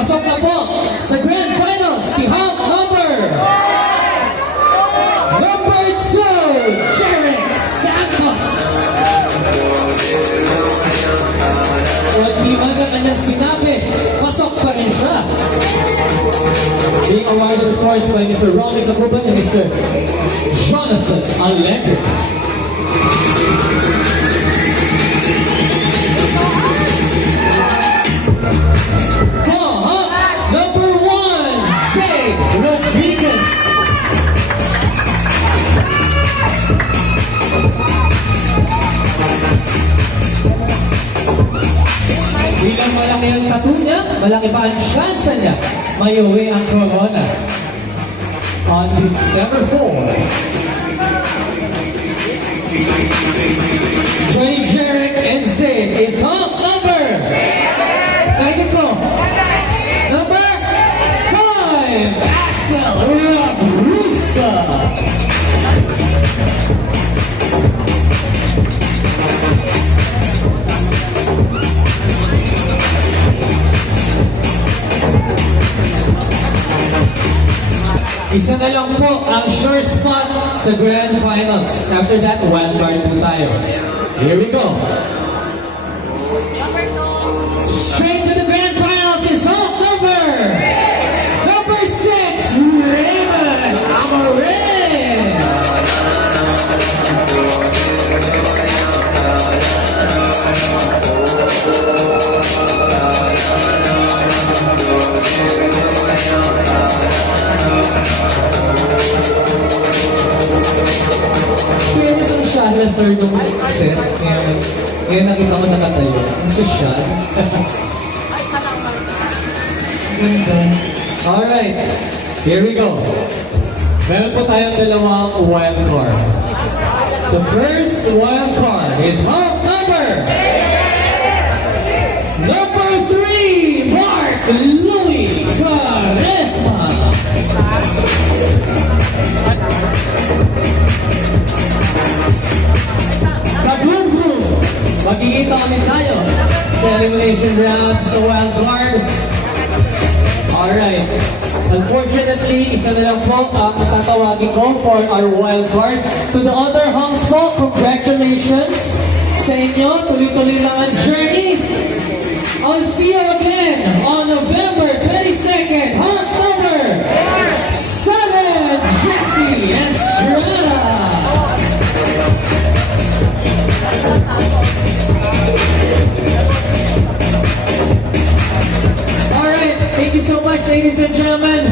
Pasok na po sa Grand Finals si Hawk number 2, Jeric Santos. At di man ang kanyang sinabi, pasok pa rin siya. Being awarded of course by Mr. Ronnie Tacuban and Mr. Jonathan Alegre. Number 1, Zay Rodriguez. Bilang malaki ang tattoo niya, malaki pa ang chance niya may uwi ang corona. On December 4, joining Jeric and Zay is Hawk number 5, Axel Rabruska. Isa na lang po ang sure spot sa Grand Finals. After that, wildcard po tayo. Here we go. Straight to the Grand Finals is Hawk number 6, Raymond Amorin. Sir, nung set, ngayon nakita ko nakatayo. Ang sosyal. Alright, here we go. Meron po tayong dalawang wild card. The first wild card is Hawk number 3, Mark Louis Quaresma. Magkikita ulit tayo sa elimination round sa wild card. Alright. Unfortunately, isa na lang po ang tatawagin ko for our wild card. To the other hunks po, congratulations sa inyo. Tuloy-tuloy lang ang journey. I'll see you again on November 22nd. Hawk number 7, Jesse Estrada. Alright, thank you so much, ladies and gentlemen.